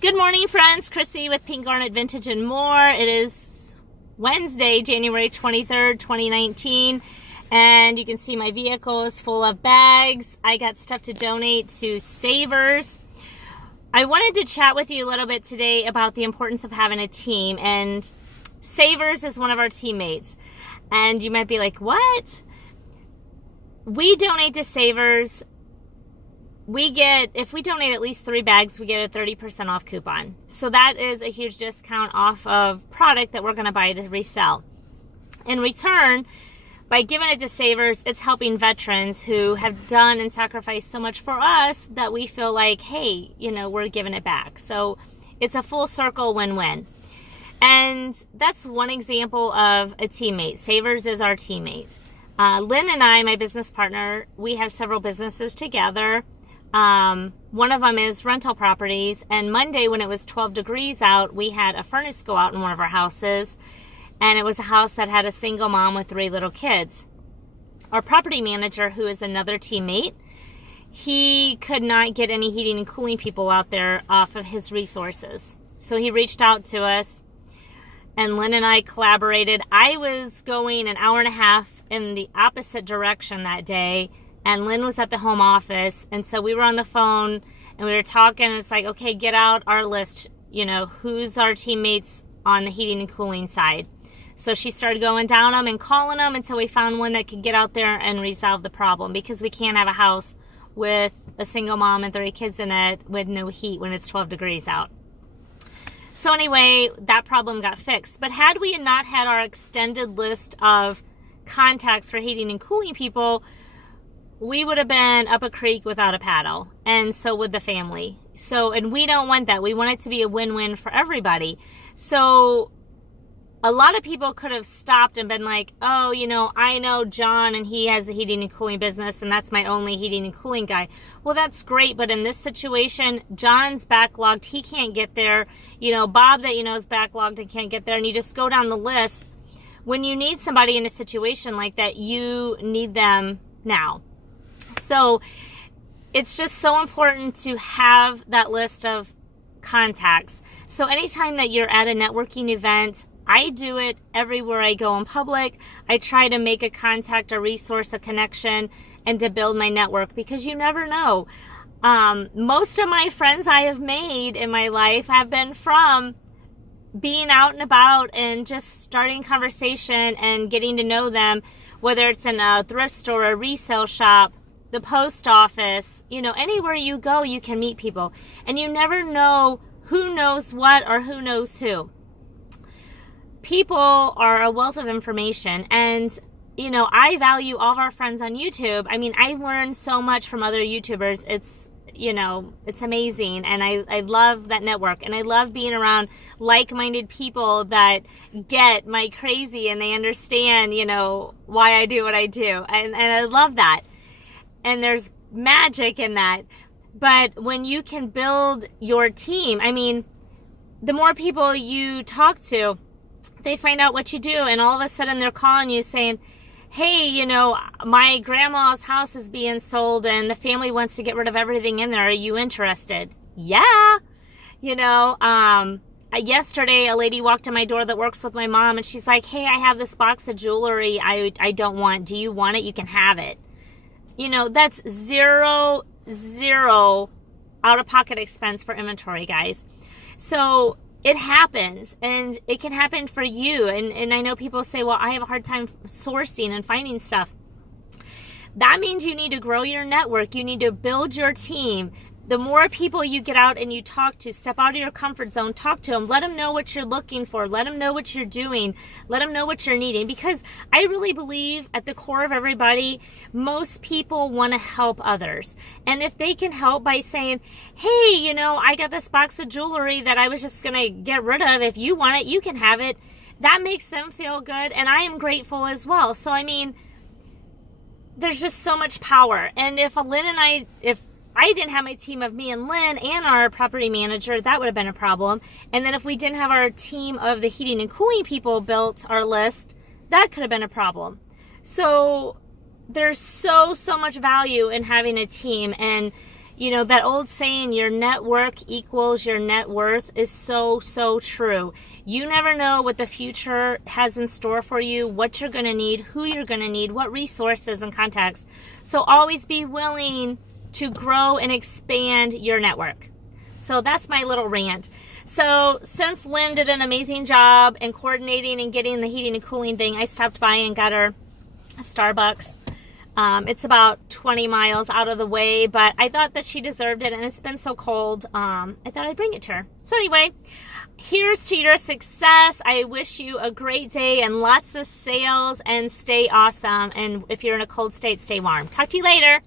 Good morning, friends. Chrissy with Pink Garnet Vintage and More. It is Wednesday, January 23rd, 2019, and you can see my vehicle is full of bags. I got stuff to donate to Savers. I wanted to chat with you a little bit today about the importance of having a team, and Savers is one of our teammates. And you might be like, what? We donate to Savers. If we donate at least 3 bags, we get a 30% off coupon. So that is a huge discount off of product that we're going to buy to resell. In return, by giving it to Savers, it's helping veterans who have done and sacrificed so much for us that we feel like, hey, we're giving it back. So it's a full circle win-win. And that's one example of a teammate. Savers is our teammate. Lynn and I, my business partner, we have several businesses together. One of them is rental properties, and Monday when it was 12 degrees out, we had a furnace go out in one of our houses, and it was a house that had a single mom with 3 little kids. Our property manager, who is another teammate, he could not get any heating and cooling people out there off of his resources. So he reached out to us, and Lynn and I collaborated. I was going an hour and a half in the opposite direction that day, and Lynn was at the home office, and so we were on the phone, and we were talking, and it's like, okay, get out our list, who's our teammates on the heating and cooling side. So she started going down them and calling them until we found one that could get out there and resolve the problem, because we can't have a house with a single mom and 3 kids in it with no heat when it's 12 degrees out. So anyway, that problem got fixed. But had we not had our extended list of contacts for heating and cooling people, we would have been up a creek without a paddle, and so would the family. And we don't want that. We want it to be a win-win for everybody. So a lot of people could have stopped and been like, oh, I know John, and he has the heating and cooling business, and that's my only heating and cooling guy. Well, that's great, but in this situation, John's backlogged. He can't get there. Bob that is backlogged and can't get there, and you just go down the list. When you need somebody in a situation like that, you need them now. So it's just so important to have that list of contacts. So anytime that you're at a networking event, I do it everywhere I go in public. I try to make a contact, a resource, a connection, and to build my network, because you never know. Most of my friends I have made in my life have been from being out and about and just starting conversation and getting to know them, whether it's in a thrift store, a resale shop, the post office, anywhere you go, you can meet people. And you never know who knows what or who knows who. People are a wealth of information. And, I value all of our friends on YouTube. I mean, I learn so much from other YouTubers. It's amazing. And I love that network. And I love being around like-minded people that get my crazy and they understand, why I do what I do. And I love that. And there's magic in that. But when you can build your team, the more people you talk to, they find out what you do. And all of a sudden they're calling you saying, hey, my grandma's house is being sold and the family wants to get rid of everything in there. Are you interested? Yeah. Yesterday a lady walked to my door that works with my mom, and she's like, hey, I have this box of jewelry I don't want. Do you want it? You can have it. That's zero out-of-pocket expense for inventory, guys. So it happens, and it can happen for you. And I know people say, well, I have a hard time sourcing and finding stuff. That means you need to grow your network. You need to build your team. The more people you get out and you talk to, step out of your comfort zone, talk to them, let them know what you're looking for, let them know what you're doing, let them know what you're needing. Because I really believe at the core of everybody, most people want to help others. And if they can help by saying, hey, I got this box of jewelry that I was just going to get rid of. If you want it, you can have it. That makes them feel good. And I am grateful as well. So, there's just so much power. And if I didn't have my team of me and Lynn and our property manager, that would have been a problem. And then if we didn't have our team of the heating and cooling people built our list, that could have been a problem. So there's so much value in having a team. And You know, that old saying, your network equals your net worth, is so, so true. You never know what the future has in store for you, what you're going to need, who you're going to need, what resources and contacts. So always be willing to grow and expand your network. So that's my little rant. So since Lynn did an amazing job in coordinating and getting the heating and cooling thing, I stopped by and got her a Starbucks. It's about 20 miles out of the way, but I thought that she deserved it, and it's been so cold. I thought I'd bring it to her. So anyway, here's to your success. I wish you a great day and lots of sales, and stay awesome. And if you're in a cold state, stay warm. Talk to you later.